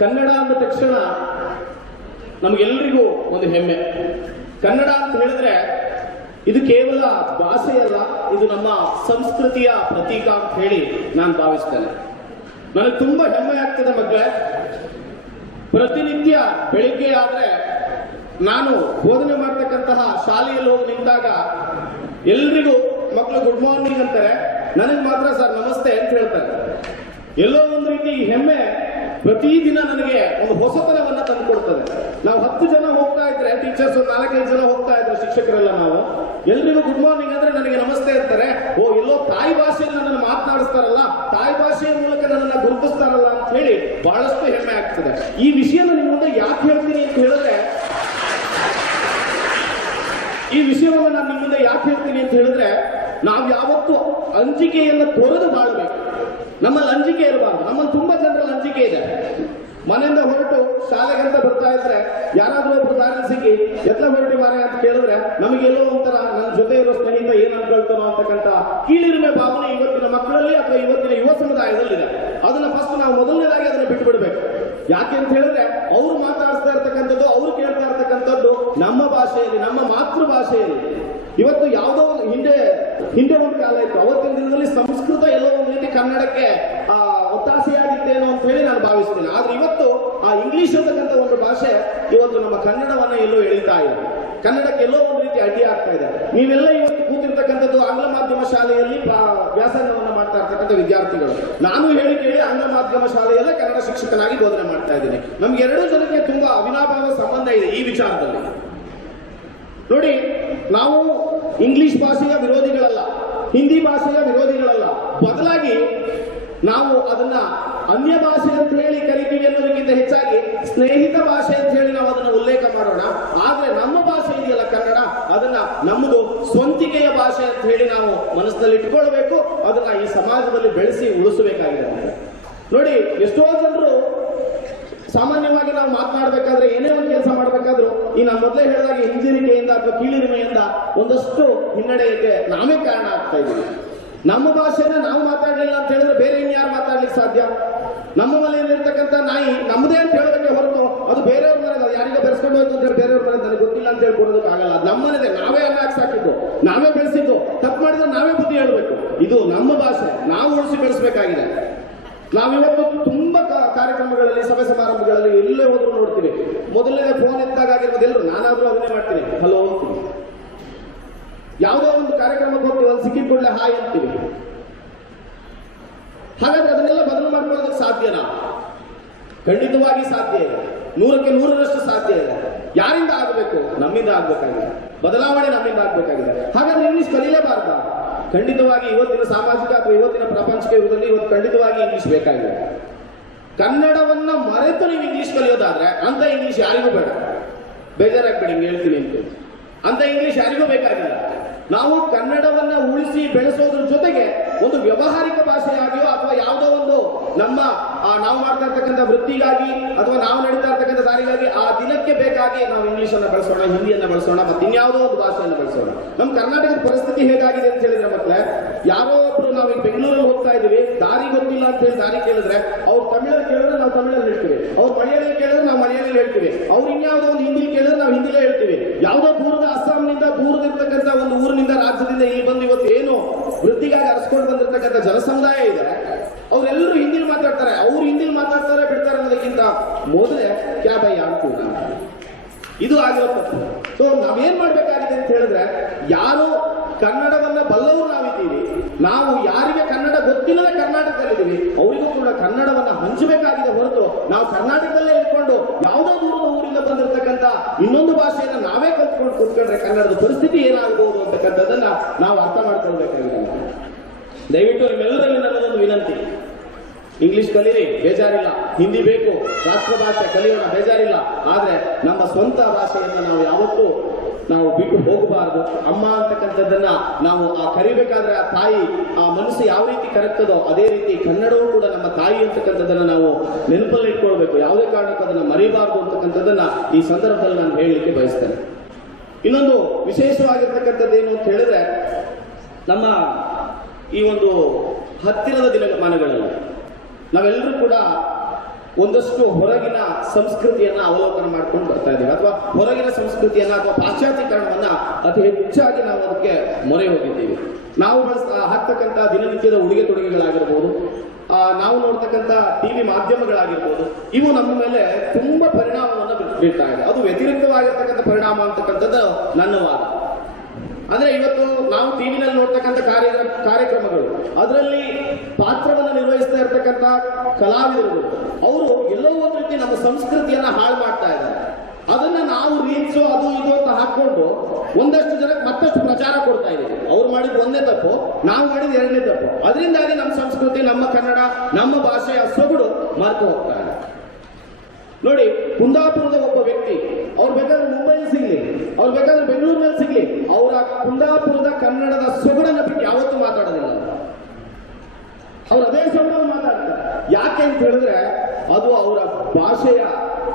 ಕನ್ನಡ ಅಂದ ತಕ್ಷಣ ನಮಗೆಲ್ಲರಿಗೂ ಒಂದು ಹೆಮ್ಮೆ. ಕನ್ನಡ ಅಂತ ಹೇಳಿದ್ರೆ ಇದು ಕೇವಲ ಭಾಷೆಯಲ್ಲ ಇದು ನಮ್ಮ ಸಂಸ್ಕೃತಿಯ ಪ್ರತೀಕ ಅಂತ ಹೇಳಿ ನಾನು ಭಾವಿಸ್ತೇನೆ. ನನಗೆ ತುಂಬಾ ಹೆಮ್ಮೆ ಆಗ್ತದೆ ಮಕ್ಕಳೇ ಪ್ರತಿನಿತ್ಯ ಬೆಳಿಗ್ಗೆ ಆದ್ರೆ ನಾನು ಬೋಧನೆ ಮಾಡ್ತಕ್ಕಂತಹ ಶಾಲೆಯಲ್ಲಿ ಹೋಗಿ ನಿಂತಾಗ ಎಲ್ರಿಗೂ ಮಕ್ಕಳು ಗುಡ್ ಮಾರ್ನಿಂಗ್ ಅಂತಾರೆ. ನನಗೆ ಮಾತ್ರ ಸರ್ ನಮಸ್ತೆ ಅಂತ ಹೇಳ್ತಾರೆ. ಎಲ್ಲೋ ಒಂದು ರೀತಿ ಹೆಮ್ಮೆ ಪ್ರತಿದಿನ ನನಗೆ ಒಂದು ಹೊಸತನವನ್ನ ತಂದುಕೊಡ್ತದೆ. ನಾವು ಹತ್ತು ಜನ ಹೋಗ್ತಾ ಇದ್ರೆ ಟೀಚರ್ಸ್ ನಾಲ್ಕೈದು ಜನ ಹೋಗ್ತಾ ಇದ್ರೆ ಶಿಕ್ಷಕರೆಲ್ಲ ನಾವು, ಎಲ್ರಿಗೂ ಗುಡ್ ಮಾರ್ನಿಂಗ್ ಅಂದ್ರೆ ನನಗೆ ನಮಸ್ತೆ ಅಂತಾರೆ. ಓ, ಎಲ್ಲೋ ತಾಯಿ ಭಾಷೆಯಲ್ಲಿ ನನ್ನನ್ನು ಮಾತನಾಡಿಸ್ತಾರಲ್ಲ, ತಾಯಿ ಭಾಷೆಯ ಮೂಲಕ ನನ್ನನ್ನು ಗುರುತಿಸ್ತಾರಲ್ಲ ಅಂತ ಹೇಳಿ ಬಹಳಷ್ಟು ಹೆಮ್ಮೆ ಆಗ್ತದೆ. ಈ ವಿಷಯನ ನಿಮ್ಮ ಮುಂದೆ ಯಾಕೆ ಹೇಳ್ತೀನಿ ಅಂತ ಹೇಳಿದ್ರೆ, ಈ ವಿಷಯವನ್ನು ನಾನು ನಿಮ್ಮ ಮುಂದೆ ಯಾಕೆ ಹೇಳ್ತೀನಿ ಅಂತ ಹೇಳಿದ್ರೆ, ನಾವು ಯಾವತ್ತೂ ಅಂಜಿಕೆಯನ್ನು ತೊರೆದು ಬಾಳ್ಬೇಕು. ನಮ್ಮಲ್ಲಿ ಅಂಜಿಕೆ ಇರಬಾರ್ದು ನಮ್ಮಲ್ಲಿ ತುಂಬಾ ಜನರಲ್ಲಿ ಅಂಜಿಕೆ ಇದೆ. ಮನೆಯಿಂದ ಹೊರಟು ಶಾಲೆಗಂತ ಬರ್ತಾ ಇದ್ರೆ, ಯಾರಾದ್ರೂ ಒಬ್ರು ದಾರಿ ಸಿಕ್ಕಿ ಎಲ್ಲ ಹೊರಟಿ ಮಾರೆ ಅಂತ ಕೇಳಿದ್ರೆ, ನಮಗೆಲ್ಲೋ ಒಂಥರ ನನ್ನ ಜೊತೆ ಇರೋ ಸ್ನೇಹಿತ ಏನ್ ಅನ್ಕೊಳ್ತಾರೋ ಅಂತಕ್ಕಂಥ ಕೀಳಿರುವೆ ಭಾವನೆ ಇವತ್ತಿನ ಮಕ್ಕಳಲ್ಲಿ ಅಥವಾ ಇವತ್ತಿನ ಯುವ ಸಮುದಾಯದಲ್ಲಿ ಇದೆ ಅದನ್ನ ಫಸ್ಟ್ ನಾವು ಮೊದಲನೇದಾಗಿ ಅದನ್ನ ಬಿಟ್ಟು ಬಿಡಬೇಕು ಯಾಕೆ ಅಂತ ಹೇಳಿದ್ರೆ, ಅವ್ರು ಮಾತಾಡ್ತಾ ಇರ್ತಕ್ಕಂಥದ್ದು, ಅವ್ರು ಕೇಳ್ತಾ ಇರ್ತಕ್ಕಂಥದ್ದು ನಮ್ಮ ಭಾಷೆಯಲ್ಲಿ, ನಮ್ಮ ಮಾತೃ ಭಾಷೆಯಲ್ಲಿ. ಇವತ್ತು ಯಾವುದೋ ಹಿಂದೆ ಹಿಂದೆ ಒಂದು ಕಾಲ ಇತ್ತು ಅವತ್ತಿನ ದಿನದಲ್ಲಿ ಸಂಸ್ಕೃತ ಎಲ್ಲೋ ಒಂದು ರೀತಿ ಕನ್ನಡಕ್ಕೆ, ಆ ಒತ್ತಾಸೆಯಾಗಿದ್ದೇನೋ ಅಂತ ಹೇಳಿ ನಾನು ಭಾವಿಸ್ತೇನೆ. ಆದ್ರೆ ಇವತ್ತು ಆ ಇಂಗ್ಲಿಷ್ ಅಂತಕ್ಕಂಥ ಒಂದು ಭಾಷೆ ಇವತ್ತು ನಮ್ಮ ಕನ್ನಡವನ್ನ ಎಲ್ಲೋ ಎಳಿತಾ ಇದೆ. ಕನ್ನಡಕ್ಕೆ ಎಲ್ಲೋ ಒಂದು ರೀತಿ ಅಡ್ಡಿ ಆಗ್ತಾ ಇದೆ. ನೀವೆಲ್ಲ ಇವತ್ತು ಕೂತಿರ್ತಕ್ಕಂಥದ್ದು ಆಂಗ್ಲ ಮಾಧ್ಯಮ ಶಾಲೆಯಲ್ಲಿ ವ್ಯಾಸಂಗವನ್ನು ಮಾಡ್ತಾ ಇರ್ತಕ್ಕಂಥ ವಿದ್ಯಾರ್ಥಿಗಳು. ನಾನು ಹೇಳಿ ಕೇಳಿ ಆಂಗ್ಲ ಮಾಧ್ಯಮ ಶಾಲೆಯಲ್ಲೇ ಕನ್ನಡ ಶಿಕ್ಷಕನಾಗಿ ಬೋಧನೆ ಮಾಡ್ತಾ ಇದ್ದೀನಿ. ನಮ್ಗೆ ಎರಡೂ ಜನಕ್ಕೆ ತುಂಬಾ ಅವಿನಾಭಾವ ಸಂಬಂಧ ಇದೆ ಈ ವಿಚಾರದಲ್ಲಿ. ನೋಡಿ, ನಾವು ಇಂಗ್ಲಿಷ್ ಭಾಷೆಯ ವಿರೋಧಿಗಳಲ್ಲ. ಹಿಂದಿ ಭಾಷೆಯ ವಿರೋಧಿಗಳಲ್ಲ. ಬದಲಾಗಿ ನಾವು ಅದನ್ನ ಅನ್ಯ ಭಾಷೆ ಅಂತ ಹೇಳಿ ಕರಿತೀವಿ ಅನ್ನೋದಕ್ಕಿಂತ ಹೆಚ್ಚಾಗಿ ಸ್ನೇಹಿತ ಭಾಷೆ ಅಂತ ಹೇಳಿ ನಾವು ಅದನ್ನು ಉಲ್ಲೇಖ ಮಾಡೋಣ. ಆದ್ರೆ ನಮ್ಮ ಭಾಷೆ ಇದೆಯಲ್ಲ ಕನ್ನಡ? ಅದನ್ನ ನಮ್ಮದು ಸ್ವಂತಿಕೆಯ ಭಾಷೆ ಅಂತ ಹೇಳಿ ನಾವು ಮನಸ್ಸಿನಲ್ಲಿ ಇಟ್ಕೊಳ್ಬೇಕು. ಅದನ್ನ ಈ ಸಮಾಜದಲ್ಲಿ ಬೆಳೆಸಿ ಉಳಿಸಬೇಕಾಗಿದೆ ನೋಡಿ, ಎಷ್ಟೋ ಜನರು ಸಾಮಾನ್ಯವಾಗಿ ನಾವು ಮಾತನಾಡಬೇಕಾದ್ರೆ ಏನೇ ಈ ನಾನು ಮೊದಲೇ ಹೇಳಿದಾಗ ಹಿಂಜರಿಕೆಯಿಂದ ಅಥವಾ ಕೀಳಿರಿಮೆಯಿಂದ ಒಂದಷ್ಟು ಹಿನ್ನಡೆಯಕ್ಕೆ ನಾವೇ ಕಾರಣ ಆಗ್ತಾ ಇದ್ದೀವಿ. ನಮ್ಮ ಭಾಷೆನ ನಾವು ಮಾತಾಡಲಿಲ್ಲ ಅಂತ ಹೇಳಿದ್ರೆ ಬೇರೆ ಇನ್ಯಾರು ಮಾತಾಡ್ಲಿಕ್ಕೆ ಸಾಧ್ಯ? ನಮ್ಮ ಮನೆಯಲ್ಲಿರ್ತಕ್ಕಂಥ ನಾಯಿ ನಮ್ಮದೇ ಅಂತ ಹೇಳೋದಕ್ಕೆ ಹೊರತು ಅದು ಬೇರೆಯವ್ರ ಮನೆಗೆ ಅದು ಯಾರಿಗೋ ಬೆರೆಸ್ಕೊಂಡು ಹೋಯ್ತು ಅಂತ ಹೇಳಿ ಬೇರೆಯವ್ರ ಮನೆ ನನಗೆ ಗೊತ್ತಿಲ್ಲ ಅಂತ ಹೇಳಿ ಕೊಡೋದಕ್ಕಾಗಲ್ಲ ಅದು ನಮ್ಮ ಮನೆದೆ ನಾವೇ ಅನ್ನ ಹಾಕ್ಸಾಕಿದ್ದು. ನಾವೇ ಬೆಳೆಸಿದ್ದು. ತಪ್ಪು ಮಾಡಿದ್ರೆ ನಾವೇ ಬುದ್ಧಿ ಹೇಳಬೇಕು. ಇದು ನಮ್ಮ ಭಾಷೆ. ನಾವು ಉಳಿಸಿ ಬೆಳೆಸಬೇಕಾಗಿದೆ. ನಾವಿವತ್ತು ಕಾರ್ಯಕ್ರಮಗಳಲ್ಲಿ ಸಭೆ ಸಮಾರಂಭಗಳಲ್ಲಿ ಎಲ್ಲೇ ಹೋದ್ರು ನೋಡ್ತೀನಿ. ಮೊದಲನೇ ಫೋನ್ ಇದ್ದಾಗ ಆಗಿರ್ಬೋದು ಎಲ್ಲರೂ ನಾನಾದ್ರೂ ಅದನ್ನೇ ಮಾಡ್ತೀನಿ. ಹಲೋ ಅಂತೀನಿ. ಯಾವುದೋ ಒಂದು ಕಾರ್ಯಕ್ರಮಕ್ಕೆ ಹೋಗ್ತೀವಿ ಒಂದು ಸಿಕ್ಕಿದ ಕೂಡಲೇ ಹಾಯ್ ಅಂತೀವಿ ಹಾಗಾದ್ರೆ ಅದನ್ನೆಲ್ಲ ಬದಲು ಮಾಡ್ಕೊಳ್ಳೋದಕ್ಕೆ ಸಾಧ್ಯನಾ? ಖಂಡಿತವಾಗಿ ಸಾಧ್ಯ ಇದೆ. ನೂರಕ್ಕೆ ನೂರರಷ್ಟು ಸಾಧ್ಯ ಇದೆ. ಯಾರಿಂದ ಆಗಬೇಕು? ನಮ್ಮಿಂದ ಆಗ್ಬೇಕಾಗಿದೆ. ಬದಲಾವಣೆ ನಮ್ಮಿಂದ ಆಗ್ಬೇಕಾಗಿದೆ. ಹಾಗಾದ್ರೆ ಇಂಗ್ಲಿಷ್ ಕಲಿಯಲೇಬಾರ್ದ? ಖಂಡಿತವಾಗಿ ಇವತ್ತಿನ ಸಾಮಾಜಿಕ ಅಥವಾ ಇವತ್ತಿನ ಪ್ರಾಪಂಚಿಕ ಯುಗದಲ್ಲಿ ಇವತ್ತು ಖಂಡಿತವಾಗಿ ಇಂಗ್ಲಿಷ್ ಬೇಕಾಗಿದೆ. ಕನ್ನಡವನ್ನ ಮರೆತು ನೀವು ಇಂಗ್ಲಿಷ್ ಕಲಿಯೋದಾದ್ರೆ ಅಂತ ಇಂಗ್ಲಿಷ್ ಯಾರಿಗೂ ಬೇಡ. ಬೇಜಾರಾಗ್ಬೇಡಿ ಹಿಂಗೆ ಹೇಳ್ತೀನಿ ಅಂತ ಅಂತ ಇಂಗ್ಲಿಷ್ ಯಾರಿಗೂ ಬೇಕಾಗಿಲ್ಲ. ನಾವು ಕನ್ನಡವನ್ನ ಉಳಿಸಿ ಬೆಳೆಸೋದ್ರ ಜೊತೆಗೆ ಒಂದು ವ್ಯವಹಾರಿಕ ಭಾಷೆಯಾಗಿಯೋ ಅಥವಾ ಯಾವುದೋ ಒಂದು ನಮ್ಮ ನಾವು ಮಾಡ್ತಾ ಇರ್ತಕ್ಕಂಥ ವೃತ್ತಿಗಾಗಿ ಅಥವಾ ನಾವು ನಡೀತಾ ಇರ್ತಕ್ಕಂಥ ದಾರಿಗಾಗಿ ಆ ದಿನಕ್ಕೆ ಬೇಕಾಗಿ ನಾವು ಇಂಗ್ಲಿಷ್ ಅನ್ನ ಬಳಸೋಣ, ಹಿಂದಿಯನ್ನ ಬಳಸೋಣ, ಮತ್ತೆ ಇನ್ಯಾವುದೋ ಒಂದು ಭಾಷೆಯನ್ನು ಬಳಸೋಣ. ನಮ್ಮ ಕರ್ನಾಟಕದ ಪರಿಸ್ಥಿತಿ ಹೇಗಾಗಿದೆ ಅಂತ ಹೇಳಿದ್ರೆ ಮತ್ತೆ ಯಾರೋ ಒಬ್ರು ನಾವು ಬೆಂಗಳೂರಲ್ಲಿ ಹೋಗ್ತಾ ಇದೀವಿ ದಾರಿ ಗೊತ್ತಿಲ್ಲ ಅಂತ ಹೇಳಿ ದಾರಿ ಕೇಳಿದ್ರೆ ಅವ್ರು ಕೇಳಿದ್ರೆ ನಾವು ತಮಿಳಲ್ಲಿ ಹೇಳ್ತೀವಿ. ಅವ್ರು ಮಲಯಾಳಿ ಕೇಳಿದ್ರೆ ನಾವು ಮಲಯಾಳಿ ಹೇಳ್ತೀವಿ. ಅವ್ರು ಇನ್ಯಾವುದೋ ಒಂದು ಹಿಂದಿ ಕೇಳಿದ್ರೆ ನಾವು ಹಿಂದಿಲೇ ಹೇಳ್ತೀವಿ. ಯಾವುದೋ ದೂರದ ಅಸ್ಸಾಂನಿಂದ ದೂರದಿರ್ತಕ್ಕಂಥ ಒಂದು ಊರಿನಿಂದ ರಾಜ್ಯದಿಂದ ಈ ಬಂದು ಇವತ್ತು ಏನು ವೃತ್ತಿಗಾಗಿ ಅರಸ್ಕೊಂಡು ಬಂದಿರತಕ್ಕಂಥ ಜನಸಮುದಾಯ ಇದೆ. ಅವರೆಲ್ಲರೂ ಹಿಂದಿಲಿ ಮಾತಾಡ್ತಾರೆ. ಅವ್ರು ಹಿಂದಿಲಿ ಮಾತಾಡ್ತಾರೆ, ಬಿಡ್ತಾರೆ ಅನ್ನೋದಕ್ಕಿಂತ ಮೊದಲೇ ಕ್ಯಾ ಅಂತೀವಿ ನಾವು ಇದು ಆಗಿರುತ್ತೆ ಸೊ ನಾವೇನ್ ಮಾಡ್ಬೇಕಾಗಿದೆ ಅಂತ ಹೇಳಿದ್ರೆ, ಯಾರು ಕನ್ನಡವನ್ನ ಬಲ್ಲವರು ನಾವಿದ್ದೀವಿ. ನಾವು ಯಾರಿಗೆ ಕನ್ನಡ ಗೊತ್ತಿಲ್ಲದ ಕರ್ನಾಟಕದಲ್ಲಿದ್ದೀವಿ, ಅವರಿಗೂ ಕೂಡ ಕನ್ನಡವನ್ನ ಹಂಚಬೇಕಾಗಿದೆ ಹೊರತು ನಾವು ಕರ್ನಾಟಕದಲ್ಲೇ ಇಟ್ಕೊಂಡು ಯಾವುದೋ ದೂರದ ಊರಿಂದ ಬಂದಿರತಕ್ಕಂತ ಇನ್ನೊಂದು ಭಾಷೆಯನ್ನು ನಾವೇ ಕಲ್ತ್ಕೊಂಡು ಕೂತ್ಕೊಂಡ್ರೆ ಕನ್ನಡದ ಪರಿಸ್ಥಿತಿ ಏನಾಗಬಹುದು ಅಂತಕ್ಕಂಥದ್ದನ್ನ ನಾವು ಅರ್ಥ ಮಾಡ್ಕೊಳ್ಬೇಕಾಗಿದೆ. ದಯವಿಟ್ಟು ನಿಮ್ಮೆಲ್ಲರಲ್ಲಿ ನನ್ನದೊಂದು ವಿನಂತಿ. ಇಂಗ್ಲಿಷ್ ಕಲೀರಿ, ಬೇಜಾರಿಲ್ಲ. ಹಿಂದಿ ಬೇಕು, ರಾಷ್ಟ್ರ ಭಾಷೆ ಕಲಿಯೋಣ, ಬೇಜಾರಿಲ್ಲ. ಆದ್ರೆ ನಮ್ಮ ಸ್ವಂತ ಭಾಷೆಯನ್ನು ನಾವು ಯಾವತ್ತೂ ನಾವು ಬಿಟ್ಟು ಹೋಗಬಾರದು. ಅಮ್ಮ ಅಂತಕ್ಕಂಥದ್ದನ್ನ ನಾವು, ಆ, ಕರಿಬೇಕಾದ್ರೆ ಆ ತಾಯಿ, ಆ ಮನಸ್ಸು ಯಾವ ರೀತಿ ಕರಗ್ತದೋ ಅದೇ ರೀತಿ ಕನ್ನಡವೂ ಕೂಡ ನಮ್ಮ ತಾಯಿ ಅಂತಕ್ಕಂಥದ್ದನ್ನ ನಾವು ನೆನಪಲ್ಲಿ ಇಟ್ಕೊಳ್ಬೇಕು. ಯಾವುದೇ ಕಾರಣಕ್ಕೂ ಅದನ್ನ ಮರಿಬಾರದು ಅಂತಕ್ಕಂಥದ್ದನ್ನ ಈ ಸಂದರ್ಭದಲ್ಲಿ ನಾನು ಹೇಳಲಿಕ್ಕೆ ಬಯಸ್ತೇನೆ. ಇನ್ನೊಂದು ವಿಶೇಷವಾಗಿರ್ತಕ್ಕಂಥದ್ದು ಏನು ಅಂತ ಹೇಳಿದ್ರೆ, ನಮ್ಮ ಈ ಒಂದು ಹತ್ತಿರದ ದಿನಮಾನಗಳಲ್ಲಿ ನಾವೆಲ್ಲರೂ ಕೂಡ ಒಂದಷ್ಟು ಹೊರಗಿನ ಸಂಸ್ಕೃತಿಯನ್ನ ಅವಲೋಕನ ಮಾಡ್ಕೊಂಡು ಬರ್ತಾ ಇದ್ದೀವಿ. ಅಥವಾ ಹೊರಗಿನ ಸಂಸ್ಕೃತಿಯನ್ನ ಅಥವಾ ಪಾಶ್ಚಾತ್ಯೀಕರಣವನ್ನ ಅತಿ ಹೆಚ್ಚಾಗಿ ನಾವು ಅದಕ್ಕೆ ಮೊರೆ ಹೋಗಿದ್ದೀವಿ. ನಾವು ಹಾಕ್ತಕ್ಕಂಥ ದಿನನಿತ್ಯದ ಉಡುಗೆ ತೊಡುಗೆಗಳಾಗಿರ್ಬೋದು ನಾವು ನೋಡ್ತಕ್ಕಂಥ ಟಿವಿ ಮಾಧ್ಯಮಗಳಾಗಿರ್ಬೋದು, ಇವು ನಮ್ಮ ಮೇಲೆ ತುಂಬಾ ಪರಿಣಾಮವನ್ನು ಬೀರ್- ಬೀರ್ತಾ ಇದೆ. ಅದು ವ್ಯತಿರಿಕ್ತವಾಗಿರ್ತಕ್ಕಂಥ ಪರಿಣಾಮ ಅಂತಕ್ಕಂಥದ್ದು ನನ್ನ ವಾದ. ಅಂದ್ರೆ ಇವತ್ತು ನಾವು ಟಿವಿನಲ್ಲಿ ನೋಡ್ತಕ್ಕಂಥ ಕಾರ್ಯ ಕಾರ್ಯಕ್ರಮಗಳು. ಅದರಲ್ಲಿ ಪಾತ್ರವನ್ನು ನಿರ್ವಹಿಸ್ತಾ ಇರ್ತಕ್ಕಂಥ ಕಲಾವಿದರು ಅವರು ಎಲ್ಲೋ ಒಂದು ರೀತಿ ನಮ್ಮ ಸಂಸ್ಕೃತಿಯನ್ನ ಹಾಳು ಮಾಡ್ತಾ ಇದ್ದಾರೆ. ಅದನ್ನ ನಾವು ರೀಲ್ಸು, ಅದು ಇದು ಅಂತ ಹಾಕೊಂಡು ಒಂದಷ್ಟು ಜನಕ್ಕೆ ಮತ್ತಷ್ಟು ಪ್ರಚಾರ ಕೊಡ್ತಾ ಇದ್ದೀವಿ. ಅವ್ರು ಮಾಡಿದ ಒಂದೇ ತಪ್ಪು, ನಾವು ಮಾಡಿದ ಎರಡನೇ ತಪ್ಪು. ಅದರಿಂದಾಗಿ ನಮ್ಮ ಸಂಸ್ಕೃತಿ, ನಮ್ಮ ಕನ್ನಡ, ನಮ್ಮ ಭಾಷೆಯ ಸೊಗಡು ಮರೆತು ಹೋಗ್ತಾ ಇದೆ. ನೋಡಿ, ಕುಂದಾಪುರದ ಒಬ್ಬ ವ್ಯಕ್ತಿ, ಅವ್ರು ಬೇಕಾದ್ರೆ ಮುಂಬೈಲಿ ಸಿಗ್ಲಿ, ಅವ್ರು ಬೇಕಾದ್ರೆ ಸಿಗ್ಲಿ ಅವರ ಕುಂದಾಪುರದ ಕನ್ನಡದ ಸೊಗಡನ್ನ ಬಿಟ್ಟು ಯಾವತ್ತೂ ಮಾತಾಡೋದಿಲ್ಲ. ಅವ್ರು. ಅದೇ ಸೊಗಡನ್ನು ಮಾತಾಡ್ತಾರೆ. ಯಾಕೆ ಅಂತ ಹೇಳಿದ್ರೆ ಅದು ಅವರ ಭಾಷೆಯ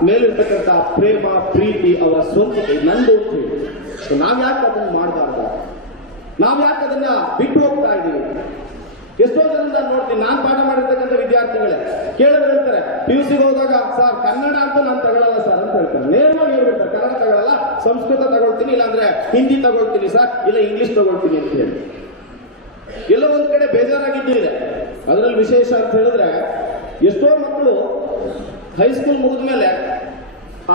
ಮೇಲಿರ್ತಕ್ಕಂಥ ಪ್ರೇಮ, ಪ್ರೀತಿ ಅವರ ಸ್ವಂತ ನಂದು ಅಂತ ನಾವ್ ಯಾಕೆ ಅದನ್ನ ಮಾಡಬಾರ್ದು? ನಾವ್ ಯಾಕೆ ಅದನ್ನ ಬಿಟ್ಟು ಹೋಗ್ತಾ ಇದ್ದೀವಿ ಎಷ್ಟೋ ಜನ ನೋಡ್ತೀನಿ. ನಾನ್ ಪಾಠ ಮಾಡಿರ್ತಕ್ಕಂಥ ವಿದ್ಯಾರ್ಥಿಗಳೇ ಕೇಳಿದ್ರೆ ಹೇಳ್ತಾರೆ, ಪಿ ಯು ಸಿಗೆ ಹೋದಾಗ, ಸರ್, ಕನ್ನಡ ಅಂತ ನಾನು ತಗೊಳ್ಳಲ್ಲ ಸರ್ ಅಂತ ಹೇಳ್ತಾರೆ. ನೇರವಾಗಿ ಹೇಳ್ಬಿಡ್ತಾರೆ, ಕನ್ನಡ ಸಂಸ್ಕೃತ ತಗೊಳ್ತೀನಿ, ಇಲ್ಲಾಂದ್ರೆ ಹಿಂದಿ ತಗೊಳ್ತೀನಿ ಸರ್, ಇಲ್ಲ ಇಂಗ್ಲಿಷ್ ತಗೊಳ್ತೀನಿ ಅಂತ ಹೇಳಿ. ಎಲ್ಲೋ ಒಂದ್ ಕಡೆ ಬೇಜಾರಾಗಿದ್ದು ಇದೆ ಅದರಲ್ಲಿ ವಿಶೇಷ ಅಂತ ಹೇಳಿದ್ರೆ, ಎಷ್ಟೋ ಮಕ್ಕಳು ಹೈಸ್ಕೂಲ್ ಮುಗಿದ್ಮೇಲೆ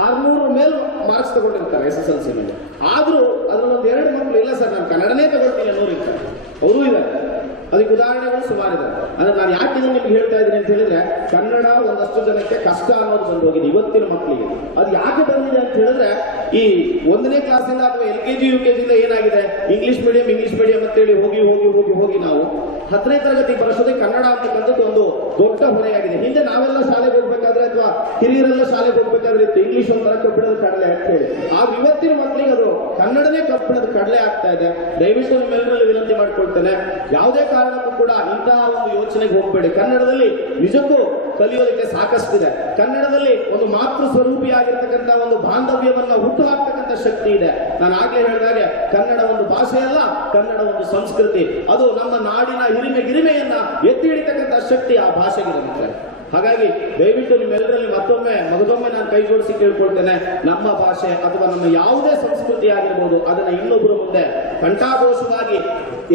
ಆರ್ನೂರು ಮೇಲೆ ಮಾರ್ಕ್ಸ್ ತಗೊಂಡಿರ್ತಾರೆ ಎಸ್ ಎಸ್ ಎಲ್ ಸಿ ಮೇಲೆ ಆದ್ರೂ ಅದ್ರಲ್ಲಿ ಒಂದ್ ಎರಡು ಮಕ್ಕಳು ಇಲ್ಲ ಸರ್, ನಾನು ಕನ್ನಡನೇ ತಗೊಳ್ತೀನಿ ಅನ್ನೋರು ಇರ್ತಾರೆ. ಅವರು ಇದ್ದಾರೆ. ಅದಕ್ಕೆ ಉದಾಹರಣೆಗಳು ಸುಮಾರಿದೆ. ಅಂದ್ರೆ ನಾನು ಯಾಕೆ ಇದನ್ನು ನಿಮ್ಗೆ ಹೇಳ್ತಾ ಇದ್ದೀನಿ ಅಂತ ಹೇಳಿದ್ರೆ, ಕನ್ನಡ ಒಂದಷ್ಟು ಜನಕ್ಕೆ ಕಷ್ಟ ಅನ್ನೋದು ಬಂದು ಹೋಗಿದೆ ಇವತ್ತಿನ ಮಕ್ಕಳಿಗೆ. ಅದು ಯಾಕೆ ಬಂದಿದೆ ಅಂತ ಹೇಳಿದ್ರೆ, ಈ ಒಂದನೇ ಕ್ಲಾಸಿಂದ ಅಥವಾ L K G U K ಜಿಂದ ಏನಾಗಿದೆ? ಇಂಗ್ಲಿಷ್ ಮೀಡಿಯಂ ಇಂಗ್ಲಿಷ್ ಮೀಡಿಯಂ ಅಂತೇಳಿ ಹೋಗಿ ಹೋಗಿ ಹೋಗಿ ಹೋಗಿ ನಾವು ಹತ್ತನೇ ತರಗತಿ ಬರೋಷ್ಟೊತ್ತಿಗೆ ಕನ್ನಡ ಅಂತಕ್ಕಂಥದ್ದು ಒಂದು ದೊಡ್ಡ ಹೊರೆಯಾಗಿದೆ ಹಿಂದೆ ನಾವೆಲ್ಲ ಶಾಲೆಗೆ ಹೋಗ್ಬೇಕಾದ್ರೆ ಅಥವಾ ಹಿರಿಯರೆಲ್ಲ ಶಾಲೆಗೆ ಹೋಗ್ಬೇಕಾದ್ರೆ ಇತ್ತು. ಇಂಗ್ಲಿಷ್ ಒಂಥರ ಕಬ್ಬಿಣದ ಕಡಲೆ ಅಂತ ಹೇಳಿ ಆಗ ಇವತ್ತಿನ ಮಕ್ಕಳಿಗೆ ಅದು ಕನ್ನಡನೇ ಕಬ್ಬಿಣದ ಕಡಲೆ ಆಗ್ತಾ ಇದೆ. ದಯವಿಟ್ಟು ನಿಮ್ಮೆಲ್ಲರಲ್ಲಿ ವಿನಂತಿ ಮಾಡ್ಕೊಳ್ತೇನೆ. ಯಾವುದೇ ಕಾರಣಕ್ಕೂ ಕೂಡ ಇಂತಹ ಒಂದು ಯೋಚನೆಗೆ ಹೋಗಬೇಡಿ. ಕನ್ನಡದಲ್ಲಿ ನಿಜಕ್ಕೂ ಕಲಿಯೋದಕ್ಕೆ ಸಾಕಷ್ಟಿದೆ. ಕನ್ನಡದಲ್ಲಿ ಒಂದು ಮಾತೃ ಸ್ವರೂಪಿಯಾಗಿರ್ತಕ್ಕಂಥ ಒಂದು ಬಾಂಧವ್ಯವನ್ನು ಹುಟ್ಟು ಹಾಕ್ತಕ್ಕಂಥ ಶಕ್ತಿ ಇದೆ. ನಾನು ಆಗ್ಲೇ ಹೇಳಿದಾಗೆ ಕನ್ನಡ ಒಂದು ಭಾಷೆ ಅಲ್ಲ ಕನ್ನಡ ಒಂದು ಸಂಸ್ಕೃತಿ. ಅದು ನಮ್ಮ ನಾಡಿನ ಎತ್ತಿ ಹಿಡಿತಕ್ಕಂಥ ಶಕ್ತಿ ಆ ಭಾಷೆಗಿರುತ್ತೆ ಹಾಗಾಗಿ ದಯವಿಟ್ಟು ನಿಮ್ಮೆಲ್ಲರಲ್ಲಿ ಮತ್ತೊಮ್ಮೆ ಮಗದೊಮ್ಮೆ ನಾನು ಕೈ ಜೋಡಿಸಿ ಕೇಳ್ಕೊಳ್ತೇನೆ, ನಮ್ಮ ಭಾಷೆ ಅಥವಾ ನಮ್ಮ ಯಾವುದೇ ಸಂಸ್ಕೃತಿ ಆಗಿರ್ಬೋದು, ಅದನ್ನ ಇನ್ನೊಬ್ಬರು ಮುಂದೆ ಕಂಠಾಘೋಷವಾಗಿ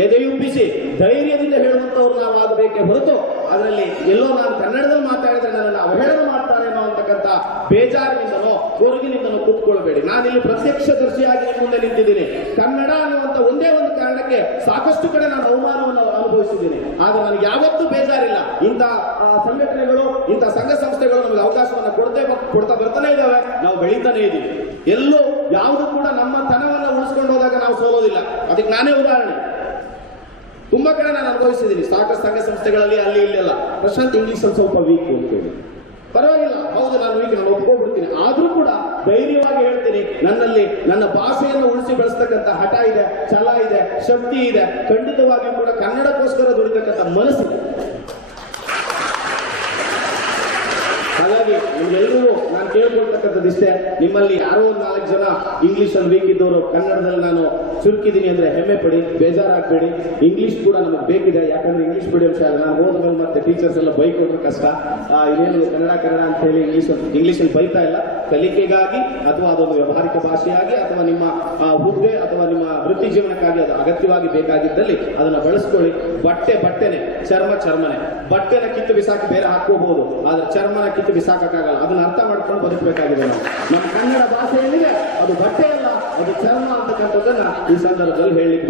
ಎದೆಯುಬ್ಬಿಸಿ ಧೈರ್ಯದಿಂದ ಹೇಳುವಂತವ್ರು ನಾವು ಆಗಬೇಕೆ ಹೊರತು ಅದರಲ್ಲಿ ಎಲ್ಲೋ ನಾನು ಕನ್ನಡದಲ್ಲಿ ಮಾತಾಡಿದ್ರೆ ನನ್ನನ್ನು ಅವಹೇಳನ ಮಾಡ್ತಾರೆ ಅಂತಕ್ಕಂಥ ಬೇಜಾರಿನಿಂದನೋ ಕೊರಗಿನಿಂದನೋ ಕೂತ್ಕೊಳ್ಬೇಡಿ. ನಾನಿಲ್ಲಿ ಪ್ರತ್ಯಕ್ಷದರ್ಶಿಯಾಗಿ ನಿಮ್ಮ ಮುಂದೆ ನಿಂತಿದ್ದೀನಿ. ಕನ್ನಡ ಅನ್ನುವಂತ ಒಂದೇ ಒಂದು ಕಾರಣಕ್ಕೆ ಸಾಕಷ್ಟು ಕಡೆ ನಾನು ಅವಮಾನವನ್ನು ಅನುಭವಿಸಿದ್ದೀನಿ. ಆದ್ರೆ ನನಗೆ ಯಾವತ್ತೂ ಬೇಜಾರಿಲ್ಲ. ಇಂಥ ಸಂಘಟನೆಗಳು, ಇಂಥ ಸಂಘ ಸಂಸ್ಥೆಗಳು ನಮಗೆ ಅವಕಾಶವನ್ನು ಕೊಡ್ತೇ ಕೊಡ್ತಾ ಬರ್ತಾನೆ ಇದ್ದಾವೆ ನಾವು ಬೆಳೀತಾನೆ ಇದ್ದೀವಿ. ಎಲ್ಲೂ ಯಾವುದು ಕೂಡ ನಮ್ಮ ತನವನ್ನು ಉಳಿಸ್ಕೊಂಡು ಹೋದಾಗ ನಾವು ಸೋಲೋದಿಲ್ಲ. ಅದಕ್ಕೆ ನಾನೇ ಉದಾಹರಣೆ. ತುಂಬಾ ಕಡೆ ನಾನು ಅನುಭವಿಸಿದ್ದೀನಿ. ಸಾಕಷ್ಟು ಸಂಘ ಸಂಸ್ಥೆಗಳಲ್ಲಿ ಅಲ್ಲಿ ಇಲ್ಲಿ ಎಲ್ಲ. ಪ್ರಶಾಂತ್ ಇಂಗ್ಲಿಷ್ ಅಲ್ಲಿ ಸ್ವಲ್ಪ ವೀಕ್ ಅಂತೇಳಿ ಪರವಾಗಿಲ್ಲ. ಹೌದು, ನಾನು ವೀಕ್ ನಾನು ಒಪ್ಕೊಂಡ್ಬಿಡ್ತೀನಿ ಆದ್ರೂ ಕೂಡ ಹೇಳ್ತೀನಿ ನನ್ನಲ್ಲಿ ನನ್ನ ಭಾಷೆಯನ್ನು ಉಳಿಸಿ ಬೆಳೆಸ್ತಕ್ಕಂಥ ಹಠ ಇದೆ, ಛಲ ಇದೆ, ಶಕ್ತಿ ಇದೆ. ಖಂಡಿತವಾಗಿಯೂ ಕೂಡ ಕನ್ನಡಕ್ಕೋಸ್ಕರ ದುಡಿತಕ್ಕಂಥ ಮನಸ್ಸಿದೆ ಹಾಗಾಗಿ ನಿಮ್ಗೆಲ್ರಿಗೂ ನಾನು ಕೇಳ್ಕೊಳ್ತಕ್ಕಂಥದ್ದು ಇಷ್ಟೇ. ನಿಮ್ಮಲ್ಲಿ ಯಾರೋ ಒಂದು ನಾಲ್ಕು ಜನ ಇಂಗ್ಲಿಷ್ ಅಲ್ಲಿ ವೀಕ್ ಕನ್ನಡದಲ್ಲಿ ನಾನು ಚುರುಕಿದ್ದೀನಿ ಅಂದ್ರೆ ಹೆಮ್ಮೆ ಪಡಿ, ಬೇಜಾರಾಗಬೇಡಿ. ಇಂಗ್ಲಿಷ್ ಕೂಡ ನಮಗೆ ಬೇಕಿದೆ. ಯಾಕಂದ್ರೆ ಇಂಗ್ಲಿಷ್ ಮೀಡಿಯಂ ಶಾಲೆ, ನಾನು ಹೋದ್ಮೇಲೆ ಮತ್ತೆ ಟೀಚರ್ಸ್ ಎಲ್ಲ ಬೈಕ್ ಕೊಟ್ಟರೆ ಕಷ್ಟ ಇನ್ನೇನು ಕನ್ನಡ ಕನ್ನಡ ಅಂತ ಹೇಳಿ ಇಂಗ್ಲಿಷ್ ಅಲ್ಲಿ ಬೈತಾ ಇಲ್ಲ. ಕಲಿಕೆಗಾಗಿ ಅಥವಾ ಅದೊಂದು ವ್ಯವಹಾರಿಕ ಭಾಷೆಯಾಗಿ ಅಥವಾ ನಿಮ್ಮ ಹುದ್ದೆ ವೃತ್ತಿ ಜೀವನಕ್ಕಾಗಿ ಅದು ಅಗತ್ಯವಾಗಿ ಬೇಕಾಗಿದ್ದಲ್ಲಿ ಅದನ್ನ ಬಳಸ್ಕೊಳ್ಳಿ. ಬಟ್ಟೆ ಬಟ್ಟೆನೆ, ಚರ್ಮ ಚರ್ಮನೆ. ಬಟ್ಟೆನ ಕಿತ್ತು ಬಿಸಾಕಿ ಬೇರೆ ಹಾಕೋಬಹುದು ಆದ್ರೆ ಚರ್ಮನ ಕಿತ್ತು ಬಿಸಾಕಕ್ಕಾಗಲ್ಲ. ಅದನ್ನ ಅರ್ಥ ಮಾಡ್ಕೊಂಡು ಬದುಕಬೇಕಾಗಿದೆ ನಾವು. ನಮ್ಮ ಕನ್ನಡ ಭಾಷೆ ಏನಿದೆ ಅದು ಬಟ್ಟೆ ಅಲ್ಲ, ಅದು ಚರ್ಮ ಅಂತಕ್ಕಂಥದ್ದನ್ನ ಈ ಸಂದರ್ಭದಲ್ಲಿ ಹೇಳಲಿಕ್ಕೆ